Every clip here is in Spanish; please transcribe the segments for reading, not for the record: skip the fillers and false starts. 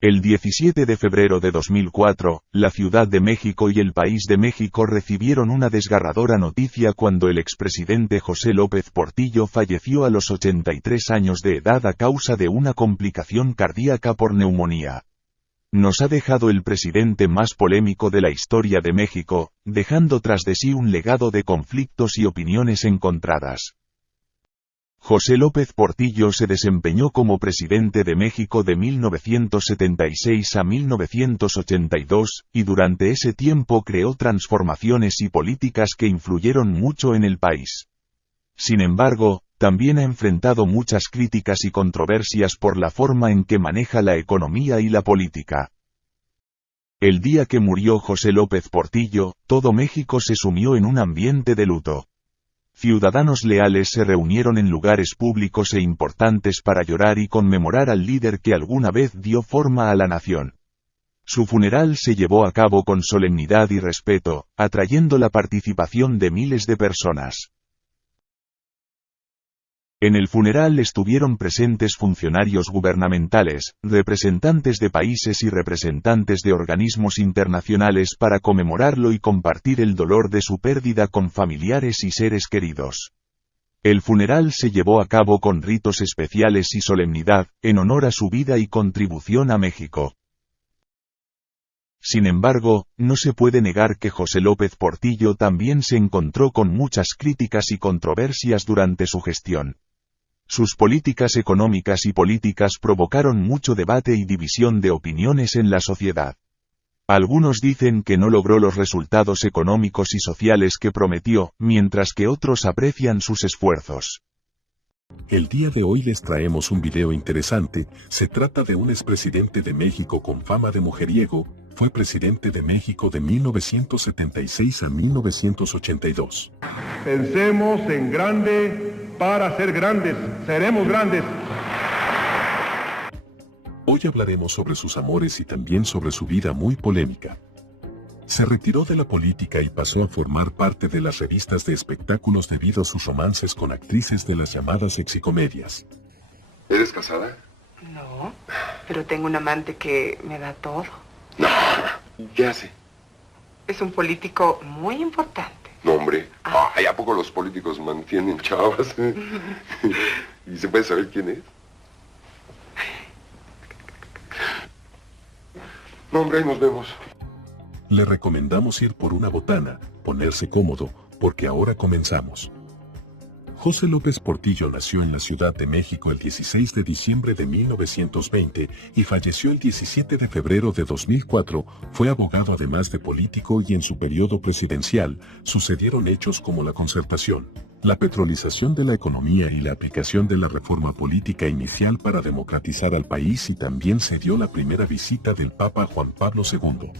El 17 de febrero de 2004, la Ciudad de México y el país de México recibieron una desgarradora noticia cuando el expresidente José López Portillo falleció a los 83 años de edad a causa de una complicación cardíaca por neumonía. Nos ha dejado el presidente más polémico de la historia de México, dejando tras de sí un legado de conflictos y opiniones encontradas. José López Portillo se desempeñó como presidente de México de 1976 a 1982, y durante ese tiempo creó transformaciones y políticas que influyeron mucho en el país. Sin embargo, también ha enfrentado muchas críticas y controversias por la forma en que maneja la economía y la política. El día que murió José López Portillo, todo México se sumió en un ambiente de luto. Ciudadanos leales se reunieron en lugares públicos e importantes para llorar y conmemorar al líder que alguna vez dio forma a la nación. Su funeral se llevó a cabo con solemnidad y respeto, atrayendo la participación de miles de personas. En el funeral estuvieron presentes funcionarios gubernamentales, representantes de países y representantes de organismos internacionales para conmemorarlo y compartir el dolor de su pérdida con familiares y seres queridos. El funeral se llevó a cabo con ritos especiales y solemnidad, en honor a su vida y contribución a México. Sin embargo, no se puede negar que José López Portillo también se encontró con muchas críticas y controversias durante su gestión. Sus políticas económicas y políticas provocaron mucho debate y división de opiniones en la sociedad. Algunos dicen que no logró los resultados económicos y sociales que prometió, mientras que otros aprecian sus esfuerzos. El día de hoy les traemos un video interesante. Se trata de un expresidente de México con fama de mujeriego. Fue presidente de México de 1976 a 1982. Pensemos en grande para ser grandes. Seremos grandes. Hoy hablaremos sobre sus amores y también sobre su vida muy polémica. Se retiró de la política y pasó a formar parte de las revistas de espectáculos debido a sus romances con actrices de las llamadas sexicomedias. ¿Eres casada? No, pero tengo un amante que me da todo. No. ¿Qué hace? Es un político muy importante. No, hombre. Ay, ¿a poco los políticos mantienen chavas? ¿Y se puede saber quién es? No, hombre, ahí nos vemos. Le recomendamos ir por una botana, ponerse cómodo, porque ahora comenzamos. José López Portillo nació en la Ciudad de México el 16 de diciembre de 1920 y falleció el 17 de febrero de 2004. Fue abogado además de político y en su periodo presidencial sucedieron hechos como la concertación, la petrolización de la economía y la aplicación de la reforma política inicial para democratizar al país, y también se dio la primera visita del Papa Juan Pablo II.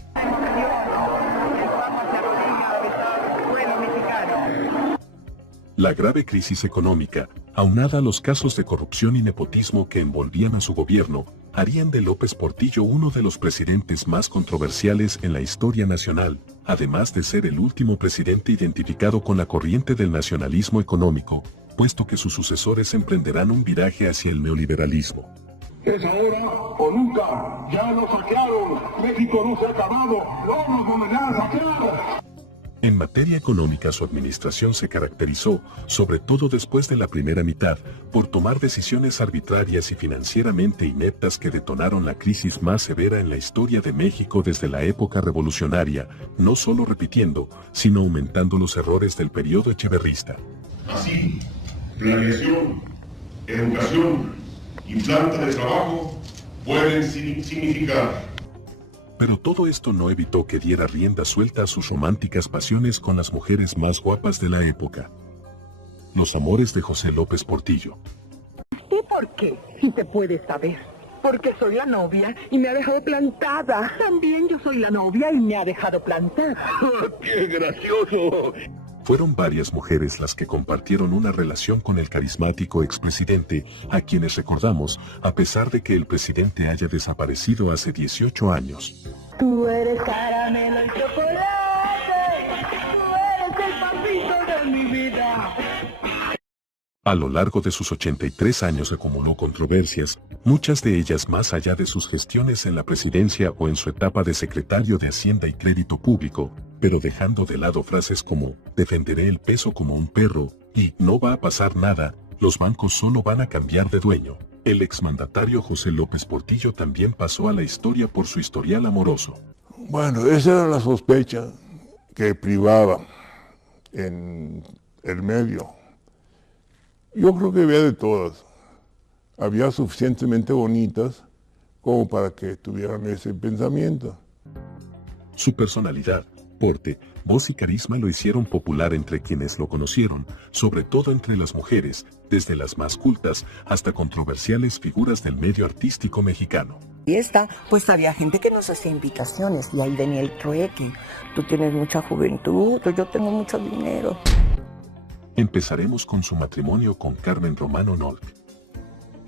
La grave crisis económica, aunada a los casos de corrupción y nepotismo que envolvían a su gobierno, harían de López Portillo uno de los presidentes más controversiales en la historia nacional, además de ser el último presidente identificado con la corriente del nacionalismo económico, puesto que sus sucesores emprenderán un viraje hacia el neoliberalismo. Es ahora o nunca. Ya nos saquearon. México no se ha acabado. No nos volverán a saquear. En materia económica, su administración se caracterizó, sobre todo después de la primera mitad, por tomar decisiones arbitrarias y financieramente ineptas que detonaron la crisis más severa en la historia de México desde la época revolucionaria, no solo repitiendo, sino aumentando los errores del periodo echeverrista. Así, planeación, educación y planta de trabajo pueden significar. Pero todo esto no evitó que diera rienda suelta a sus románticas pasiones con las mujeres más guapas de la época. Los amores de José López Portillo. ¿Y por qué? Si te puedes saber. Porque soy la novia y me ha dejado plantada. También yo soy la novia y me ha dejado plantada. ¡Qué gracioso! Fueron varias mujeres las que compartieron una relación con el carismático expresidente, a quienes recordamos, a pesar de que el presidente haya desaparecido hace 18 años. Tú eres caramelo y chocolate. Tú eres el papito de mi vida. A lo largo de sus 83 años acumuló controversias, muchas de ellas más allá de sus gestiones en la presidencia o en su etapa de secretario de Hacienda y Crédito Público, pero dejando de lado frases como defenderé el peso como un perro y no va a pasar nada, los bancos solo van a cambiar de dueño. El exmandatario José López Portillo también pasó a la historia por su historial amoroso. Bueno, esa era la sospecha que privaba en el medio. Yo creo que había de todas. Había suficientemente bonitas como para que tuvieran ese pensamiento. Su personalidad, porte, voz y carisma lo hicieron popular entre quienes lo conocieron, sobre todo entre las mujeres, desde las más cultas hasta controversiales figuras del medio artístico mexicano. Pues había gente que nos hacía invitaciones y ahí venía el trueque. Tú tienes mucha juventud, yo tengo mucho dinero. Empezaremos con su matrimonio con Carmen Romano Nolk.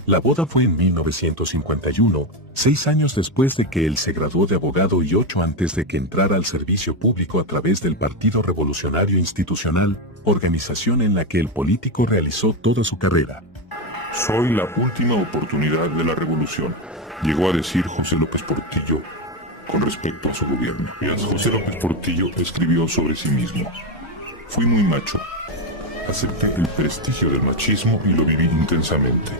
La boda fue en 1951, 6 años después de que él se graduó de abogado y 8 antes de que entrara al servicio público a través del Partido Revolucionario Institucional, organización en la que el político realizó toda su carrera. Soy la última oportunidad de la revolución, llegó a decir José López Portillo con respecto a su gobierno. José López Portillo escribió sobre sí mismo: fui muy macho, acepté el prestigio del machismo y lo viví intensamente.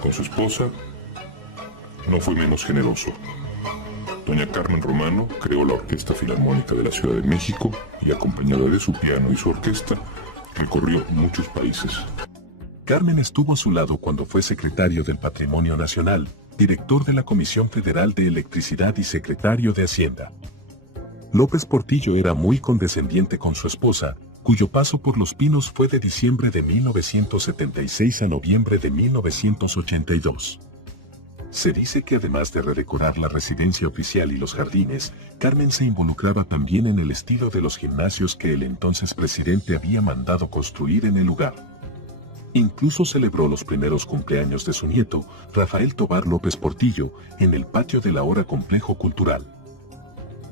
Con su esposa no fue menos generoso. Doña Carmen Romano creó la Orquesta Filarmónica de la Ciudad de México y, acompañada de su piano y su orquesta, recorrió muchos países. Carmen estuvo a su lado cuando fue secretario del Patrimonio Nacional, director de la Comisión Federal de Electricidad y secretario de Hacienda. López Portillo era muy condescendiente con su esposa, cuyo paso por Los Pinos fue de diciembre de 1976 a noviembre de 1982. Se dice que además de redecorar la residencia oficial y los jardines, Carmen se involucraba también en el estilo de los gimnasios que el entonces presidente había mandado construir en el lugar. Incluso celebró los primeros cumpleaños de su nieto, Rafael Tovar López Portillo, en el patio del ahora Complejo Cultural.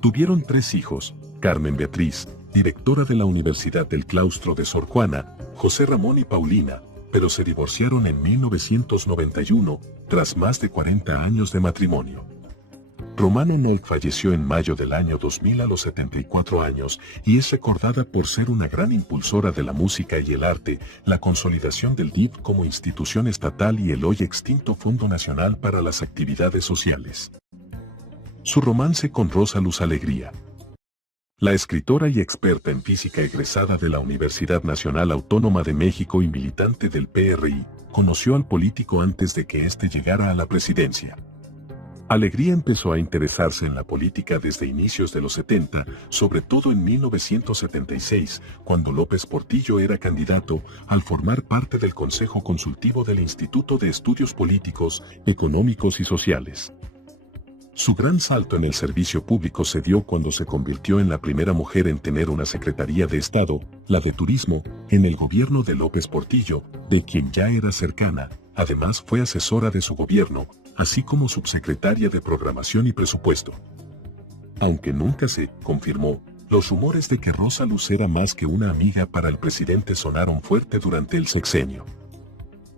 Tuvieron 3 hijos: Carmen Beatriz, directora de la Universidad del Claustro de Sor Juana, José Ramón y Paulina, pero se divorciaron en 1991, tras más de 40 años de matrimonio. Romano Nolk falleció en mayo del año 2000 a los 74 años y es recordada por ser una gran impulsora de la música y el arte, la consolidación del DIF como institución estatal y el hoy extinto Fondo Nacional para las Actividades Sociales. Su romance con Rosa Luz Alegría. La escritora y experta en física egresada de la Universidad Nacional Autónoma de México y militante del PRI, conoció al político antes de que éste llegara a la presidencia. Alegría empezó a interesarse en la política desde inicios de los 70, sobre todo en 1976, cuando López Portillo era candidato, al formar parte del Consejo Consultivo del Instituto de Estudios Políticos, Económicos y Sociales. Su gran salto en el servicio público se dio cuando se convirtió en la primera mujer en tener una Secretaría de Estado, la de Turismo, en el gobierno de López Portillo, de quien ya era cercana. Además fue asesora de su gobierno, así como subsecretaria de Programación y Presupuesto. Aunque nunca se confirmó, los rumores de que Rosa Luz era más que una amiga para el presidente sonaron fuerte durante el sexenio.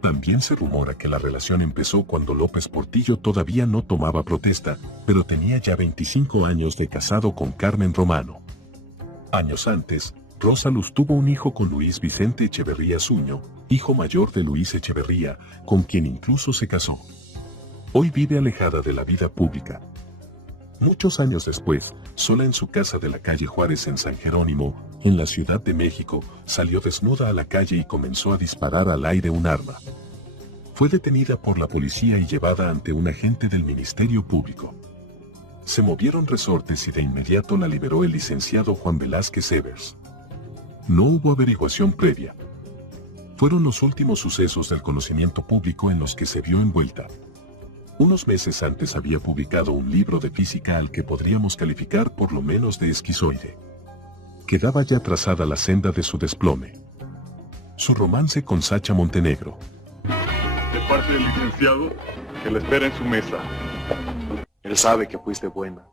También se rumora que la relación empezó cuando López Portillo todavía no tomaba protesta, pero tenía ya 25 años de casado con Carmen Romano. Años antes, Rosa Luz tuvo un hijo con Luis Vicente Echeverría Suño, hijo mayor de Luis Echeverría, con quien incluso se casó. Hoy vive alejada de la vida pública. Muchos años después, sola en su casa de la calle Juárez en San Jerónimo, en la Ciudad de México, salió desnuda a la calle y comenzó a disparar al aire un arma. Fue detenida por la policía y llevada ante un agente del Ministerio Público. Se movieron resortes y de inmediato la liberó el licenciado Juan Velázquez Evers. No hubo averiguación previa. Fueron los últimos sucesos del conocimiento público en los que se vio envuelta. Unos meses antes había publicado un libro de física al que podríamos calificar por lo menos de esquizoide. Quedaba ya trazada la senda de su desplome. Su romance con Sacha Montenegro. De parte del licenciado, que la espera en su mesa. Él sabe que fuiste buena.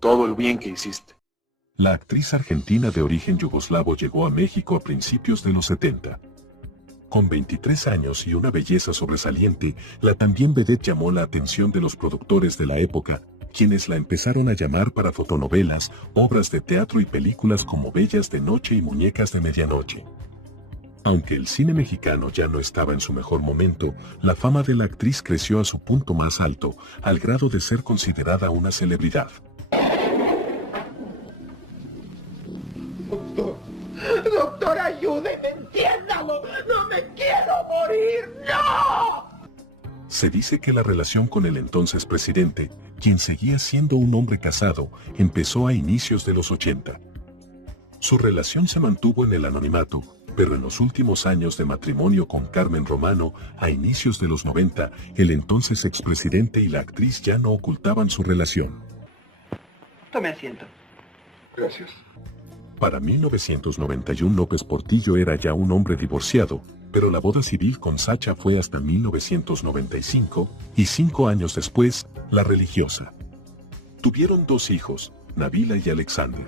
Todo el bien que hiciste. La actriz argentina de origen yugoslavo llegó a México a principios de los 70. Con 23 años y una belleza sobresaliente, la también vedette llamó la atención de los productores de la época, quienes la empezaron a llamar para fotonovelas, obras de teatro y películas como Bellas de Noche y Muñecas de Medianoche. Aunque el cine mexicano ya no estaba en su mejor momento, la fama de la actriz creció a su punto más alto, al grado de ser considerada una celebridad. Doctor, ayúdeme, entiéndalo. No me quiero morir, ¡no! Se dice que la relación con el entonces presidente, quien seguía siendo un hombre casado, empezó a inicios de los 80. Su relación se mantuvo en el anonimato, pero en los últimos años de matrimonio con Carmen Romano, a inicios de los 90, el entonces expresidente y la actriz ya no ocultaban su relación. Tome asiento. Gracias. Para 1991 López Portillo era ya un hombre divorciado, pero la boda civil con Sacha fue hasta 1995, y 5 años después, la religiosa. Tuvieron 2 hijos, Nabila y Alexander.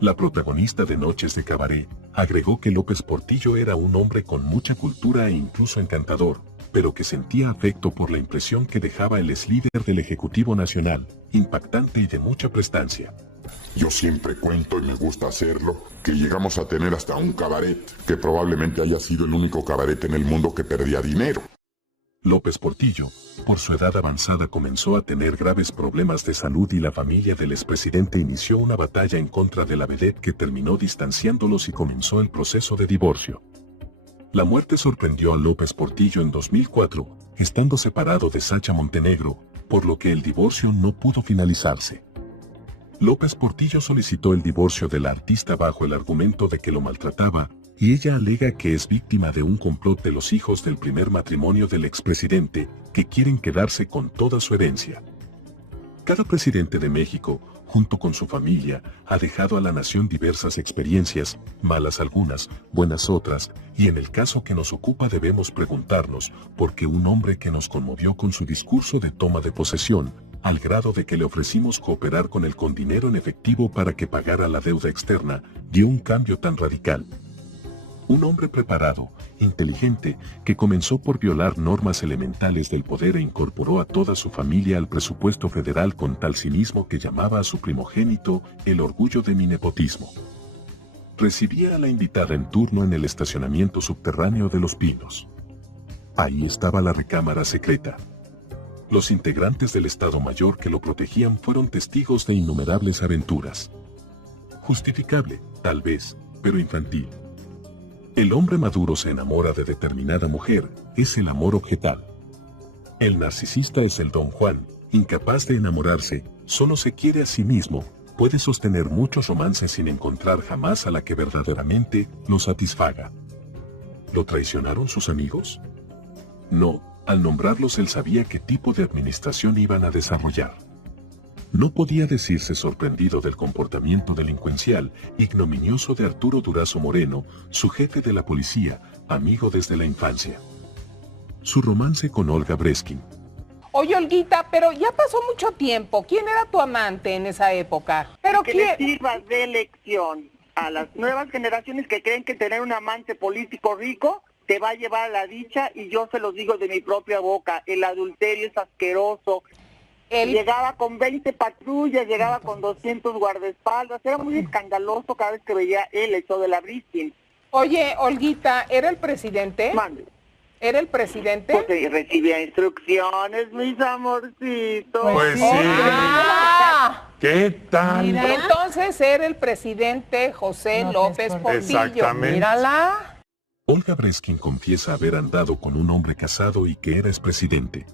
La protagonista de Noches de Cabaret agregó que López Portillo era un hombre con mucha cultura e incluso encantador, pero que sentía afecto por la impresión que dejaba el ex-líder del Ejecutivo Nacional, impactante y de mucha prestancia. Yo siempre cuento, y me gusta hacerlo, que llegamos a tener hasta un cabaret, que probablemente haya sido el único cabaret en el mundo que perdía dinero. López Portillo, por su edad avanzada, comenzó a tener graves problemas de salud y la familia del expresidente inició una batalla en contra de la vedette que terminó distanciándolos y comenzó el proceso de divorcio. La muerte sorprendió a López Portillo en 2004, estando separado de Sacha Montenegro, por lo que el divorcio no pudo finalizarse. López Portillo solicitó el divorcio de la artista bajo el argumento de que lo maltrataba, y ella alega que es víctima de un complot de los hijos del primer matrimonio del expresidente, que quieren quedarse con toda su herencia. Cada presidente de México, junto con su familia, ha dejado a la nación diversas experiencias, malas algunas, buenas otras, y en el caso que nos ocupa debemos preguntarnos por qué un hombre que nos conmovió con su discurso de toma de posesión, al grado de que le ofrecimos cooperar con él con dinero en efectivo para que pagara la deuda externa, dio un cambio tan radical. Un hombre preparado, inteligente, que comenzó por violar normas elementales del poder e incorporó a toda su familia al presupuesto federal con tal cinismo que llamaba a su primogénito el orgullo de mi nepotismo. Recibía a la invitada en turno en el estacionamiento subterráneo de Los Pinos. Ahí estaba la recámara secreta. Los integrantes del Estado Mayor que lo protegían fueron testigos de innumerables aventuras. Justificable, tal vez, pero infantil. El hombre maduro se enamora de determinada mujer, es el amor objetal. El narcisista es el Don Juan, incapaz de enamorarse, solo se quiere a sí mismo, puede sostener muchos romances sin encontrar jamás a la que verdaderamente lo satisfaga. ¿Lo traicionaron sus amigos? No, al nombrarlos él sabía qué tipo de administración iban a desarrollar. No podía decirse sorprendido del comportamiento delincuencial, ignominioso de Arturo Durazo Moreno, su jefe de la policía, amigo desde la infancia. Su romance con Olga Breskin. Oye, Olguita, pero ya pasó mucho tiempo. ¿Quién era tu amante en esa época? Pero que le sirvas de lección a las nuevas generaciones que creen que tener un amante político rico te va a llevar a la dicha, y yo se los digo de mi propia boca, el adulterio es asqueroso. Llegaba con 20 patrullas, llegaba con 200 guardaespaldas, era muy escandaloso cada vez que veía él el show de la Briskin. Oye, Olguita, ¿era el presidente? Mande. ¿Era el presidente? Porque recibía instrucciones, mis amorcitos. Pues sí. ¿Qué tal? Mira, entonces era el presidente José López Portillo. Exactamente. Mírala. Olga Breskin confiesa haber andado con un hombre casado y que era expresidente.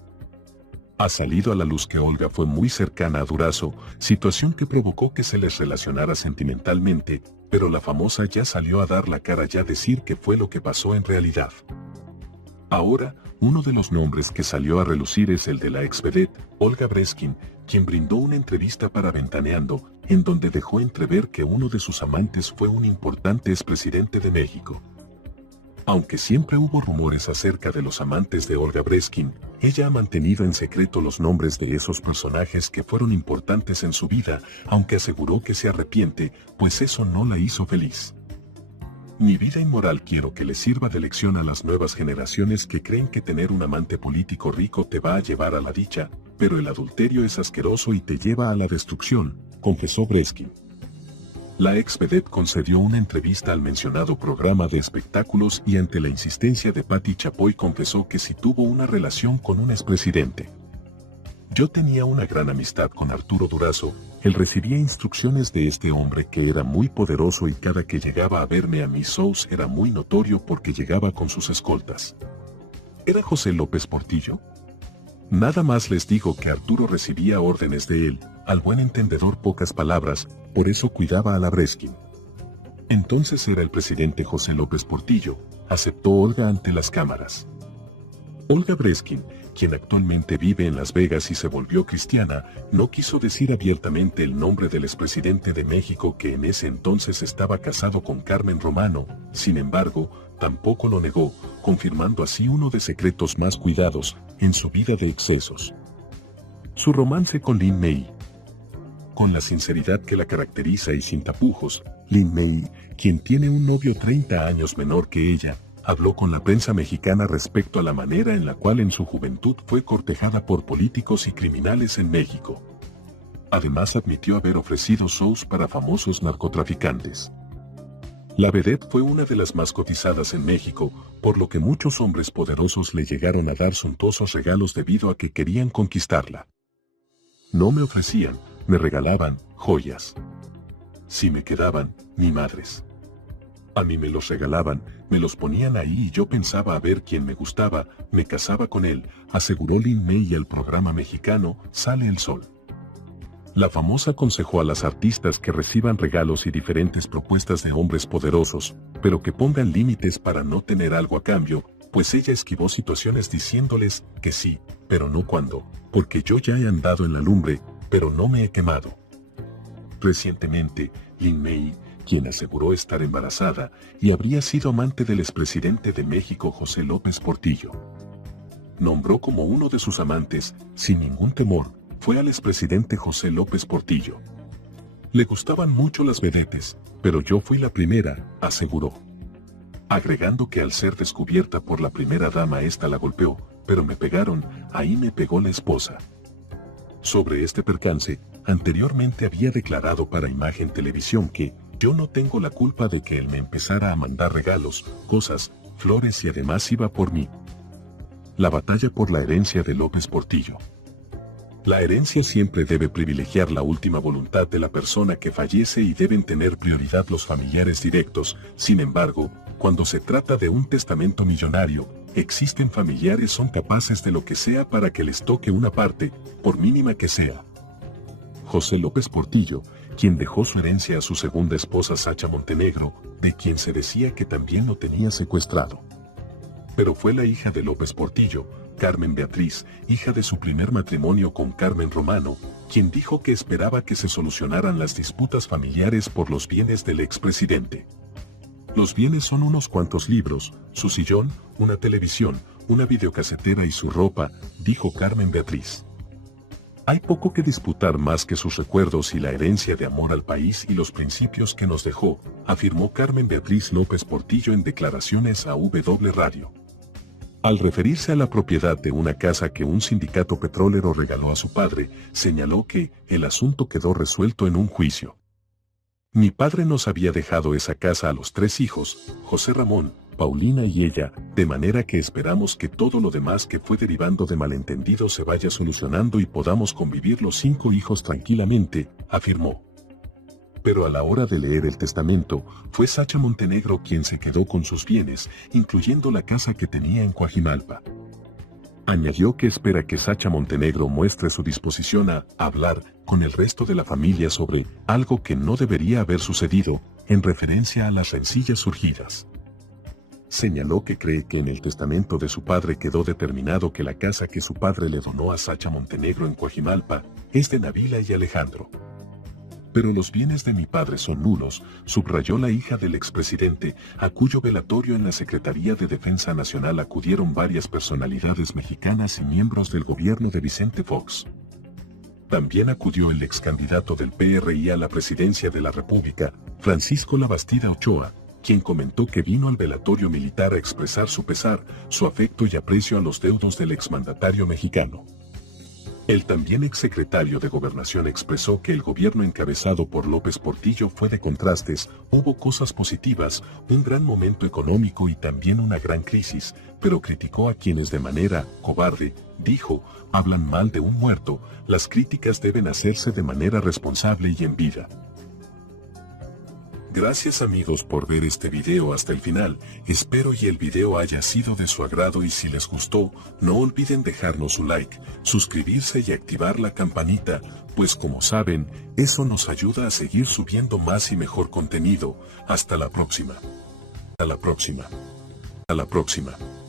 Ha salido a la luz que Olga fue muy cercana a Durazo, situación que provocó que se les relacionara sentimentalmente, pero la famosa ya salió a dar la cara y a decir qué fue lo que pasó en realidad. Ahora, uno de los nombres que salió a relucir es el de la ex-vedette, Olga Breskin, quien brindó una entrevista para Ventaneando, en donde dejó entrever que uno de sus amantes fue un importante expresidente de México. Aunque siempre hubo rumores acerca de los amantes de Olga Breskin, ella ha mantenido en secreto los nombres de esos personajes que fueron importantes en su vida, aunque aseguró que se arrepiente, pues eso no la hizo feliz. Mi vida inmoral quiero que les sirva de lección a las nuevas generaciones que creen que tener un amante político rico te va a llevar a la dicha, pero el adulterio es asqueroso y te lleva a la destrucción, confesó Breskin. La ex vedette concedió una entrevista al mencionado programa de espectáculos y ante la insistencia de Patti Chapoy confesó que sí tuvo una relación con un expresidente. Yo tenía una gran amistad con Arturo Durazo, él recibía instrucciones de este hombre que era muy poderoso y cada que llegaba a verme a mis shows era muy notorio porque llegaba con sus escoltas. ¿Era José López Portillo? Nada más les digo que Arturo recibía órdenes de él, al buen entendedor pocas palabras, por eso cuidaba a la Breskin. Entonces era el presidente José López Portillo, aceptó Olga ante las cámaras. Olga Breskin, quien actualmente vive en Las Vegas y se volvió cristiana, no quiso decir abiertamente el nombre del expresidente de México que en ese entonces estaba casado con Carmen Romano, sin embargo, tampoco lo negó, confirmando así uno de secretos más cuidados en su vida de excesos. Su romance con Lin May. Con la sinceridad que la caracteriza y sin tapujos, Lin May, quien tiene un novio 30 años menor que ella, habló con la prensa mexicana respecto a la manera en la cual en su juventud fue cortejada por políticos y criminales en México. Además admitió haber ofrecido shows para famosos narcotraficantes. La vedette fue una de las más cotizadas en México, por lo que muchos hombres poderosos le llegaron a dar suntuosos regalos debido a que querían conquistarla. No me ofrecían, me regalaban joyas. Si me quedaban, ni madres. A mí me los regalaban, me los ponían ahí y yo pensaba a ver quién me gustaba, me casaba con él, aseguró Lin May al programa mexicano Sale el Sol. La famosa aconsejó a las artistas que reciban regalos y diferentes propuestas de hombres poderosos, pero que pongan límites para no tener algo a cambio, pues ella esquivó situaciones diciéndoles que sí, pero no cuándo, porque yo ya he andado en la lumbre, pero no me he quemado. Recientemente, Lin May, quien aseguró estar embarazada y habría sido amante del expresidente de México José López Portillo, nombró como uno de sus amantes, sin ningún temor, fue al expresidente José López Portillo. Le gustaban mucho las vedettes, pero yo fui la primera, aseguró. Agregando que al ser descubierta por la primera dama esta la golpeó, pero me pegaron, ahí me pegó la esposa. Sobre este percance, anteriormente había declarado para Imagen Televisión que yo no tengo la culpa de que él me empezara a mandar regalos, cosas, flores y además iba por mí. La batalla por la herencia de López Portillo. La herencia siempre debe privilegiar la última voluntad de la persona que fallece y deben tener prioridad los familiares directos. Sin embargo, cuando se trata de un testamento millonario, existen familiares son capaces de lo que sea para que les toque una parte, por mínima que sea. José López Portillo, quien dejó su herencia a su segunda esposa Sacha Montenegro, de quien se decía que también lo tenía secuestrado. Pero fue la hija de López Portillo, Carmen Beatriz, hija de su primer matrimonio con Carmen Romano, quien dijo que esperaba que se solucionaran las disputas familiares por los bienes del expresidente. Los bienes son unos cuantos libros, su sillón, una televisión, una videocasetera y su ropa, dijo Carmen Beatriz. Hay poco que disputar más que sus recuerdos y la herencia de amor al país y los principios que nos dejó, afirmó Carmen Beatriz López Portillo en declaraciones a W Radio. Al referirse a la propiedad de una casa que un sindicato petrolero regaló a su padre, señaló que el asunto quedó resuelto en un juicio. Mi padre nos había dejado esa casa a los 3 hijos, José Ramón, Paulina y ella, de manera que esperamos que todo lo demás que fue derivando de malentendidos se vaya solucionando y podamos convivir los 5 hijos tranquilamente, afirmó. Pero a la hora de leer el testamento, fue Sacha Montenegro quien se quedó con sus bienes, incluyendo la casa que tenía en Coajimalpa. Añadió que espera que Sacha Montenegro muestre su disposición a hablar con el resto de la familia sobre algo que no debería haber sucedido, en referencia a las rencillas surgidas. Señaló que cree que en el testamento de su padre quedó determinado que la casa que su padre le donó a Sacha Montenegro en Coajimalpa es de Nabila y Alejandro. Pero los bienes de mi padre son nulos, subrayó la hija del expresidente, a cuyo velatorio en la Secretaría de Defensa Nacional acudieron varias personalidades mexicanas y miembros del gobierno de Vicente Fox. También acudió el ex candidato del PRI a la presidencia de la República, Francisco Labastida Ochoa, quien comentó que vino al velatorio militar a expresar su pesar, su afecto y aprecio a los deudos del exmandatario mexicano. El también exsecretario de Gobernación expresó que el gobierno encabezado por López Portillo fue de contrastes, hubo cosas positivas, un gran momento económico y también una gran crisis, pero criticó a quienes de manera cobarde, dijo, hablan mal de un muerto, las críticas deben hacerse de manera responsable y en vida. Gracias amigos por ver este video hasta el final, espero y el video haya sido de su agrado y si les gustó, no olviden dejarnos un like, suscribirse y activar la campanita, pues como saben, eso nos ayuda a seguir subiendo más y mejor contenido. Hasta la próxima. Hasta la próxima. Hasta la próxima.